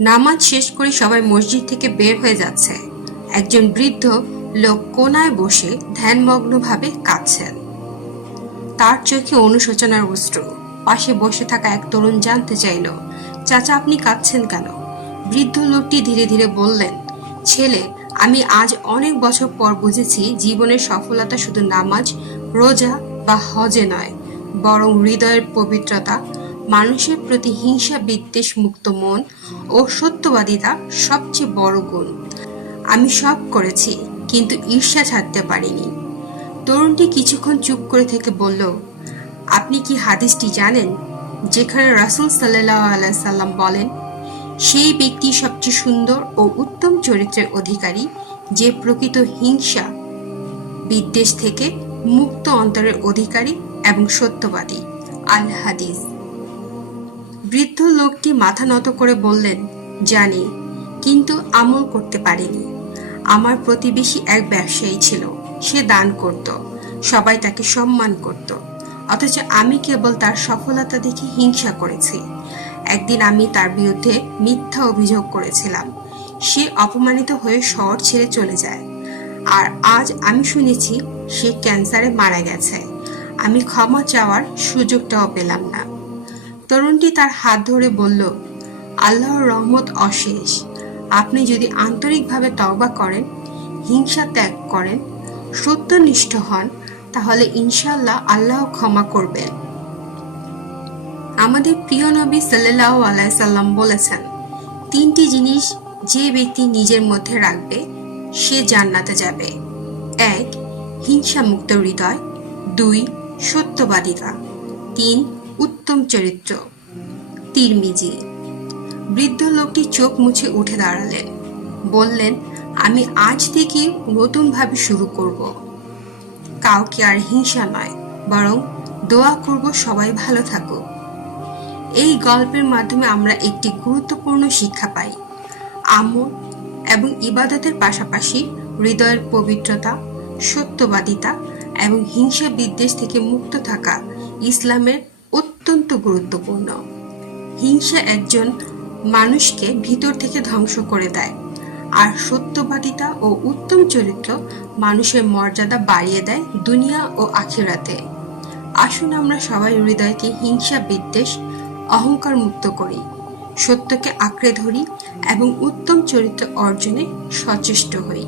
নামাজ শেষ করে সবাই মসজিদ থেকে বের হয়ে যাচ্ছে। একজন বৃদ্ধ লোক কোনায় বসে ধ্যানমগ্নভাবে কাঁদছেন। তার চোখে অনুশোচনার অশ্রু। পাশে বসে থাকা এক তরুণ জানতে চাইল, চাচা আপনি কাঁদছেন কেন? বৃদ্ধ লোকটি ধীরে ধীরে বললেন, ছেলে, আমি আজ অনেক বছর পর বুঝেছি জীবনের সফলতা শুধু নামাজ, রোজা বা হজে নয়, বরং হৃদয়ের পবিত্রতা, মানুষের প্রতি হিংসা বিদ্বেষ মুক্ত মন ও সত্যবাদিতা সবচেয়ে বড় গুণ। আমি সব করেছি, কিন্তু ঈর্ষা ছাড়তে পারিনি। তরুণটি কিছুক্ষণ চুপ করে থেকে বলল, আপনি কি হাদিসটি জানেন যেখানে রাসূল সাল্লাল্লাহু আলাইহি সাল্লাম বলেন, সেই ব্যক্তি সবচেয়ে সুন্দর ও উত্তম চরিত্রের অধিকারী যে প্রকৃত হিংসা বিদ্বেষ থেকে মুক্ত অন্তরের অধিকারী এবং সত্যবাদী। আল হাদিস। বৃদ্ধ লোকটি মাথা নত করে বললেন, জানি, কিন্তু আমল করতে পারিনি। আমার প্রতিবেশী এক ব্যবসায়ী ছিল, সে দান করত, সবাই তাকে সম্মান করত, অথচ আমি কেবল তার সফলতা দেখে হিংসা করেছি। একদিন আমি তার বিরুদ্ধে মিথ্যা অভিযোগ করেছিলাম, সে অপমানিত হয়ে শহর ছেড়ে চলে যায়। আর আজ আমি শুনেছি সে ক্যান্সারে মারা গেছে। আমি ক্ষমা চাওয়ার সুযোগটাও পেলাম না। তরুণটি তার হাত ধরে বলল, আল্লাহর রহমত অশেষ। আপনি যদি আন্তরিকভাবে তওবা করেন, হিংসা ত্যাগ করেন, সত্যনিষ্ঠ হন, তাহলে ইনশাআল্লাহ আল্লাহ ক্ষমা করবেন। আমাদের প্রিয় নবী সাল্লাল্লাহু আলাইহি সাল্লাম বলেছেন, তিনটি জিনিস যে ব্যক্তি নিজের মধ্যে রাখবে সে জান্নাতে যাবে। ১. হিংসা মুক্ত হৃদয়। ২. সত্যবাদিতা। ৩. উত্তম চরিত্র। তিরমিজি। বৃদ্ধ লোকটি চোখ মুছে উঠে দাঁড়ালেন, বললেন, আমি আজ থেকে নতুনভাবে শুরু করব। কাউকে আর হিংসা নয়, বরং দোয়া করব সবাই ভালো থাকুক। এই গল্পের মাধ্যমে আমরা একটি গুরুত্বপূর্ণ শিক্ষা পাই। আমল এবং ইবাদতের পাশাপাশি হৃদয়ের পবিত্রতা, সত্যবাদিতা এবং হিংসা বিদ্বেষ থেকে মুক্ত থাকা ইসলামের অত্যন্ত গুরুত্বপূর্ণ। হিংসা একজন মানুষকে ভিতর থেকে ধ্বংস করে দেয়, আর সত্যবাদিতা ও উত্তম চরিত্র মানুষের মর্যাদা বাড়িয়ে দেয় দুনিয়া ও আখিরাতে। আসুন আমরা সবাই হৃদয়কে হিংসা বিদ্বেষ অহংকার মুক্ত করি, সত্যকে আঁকড়ে ধরি এবং উত্তম চরিত্র অর্জনে সচেষ্ট হই।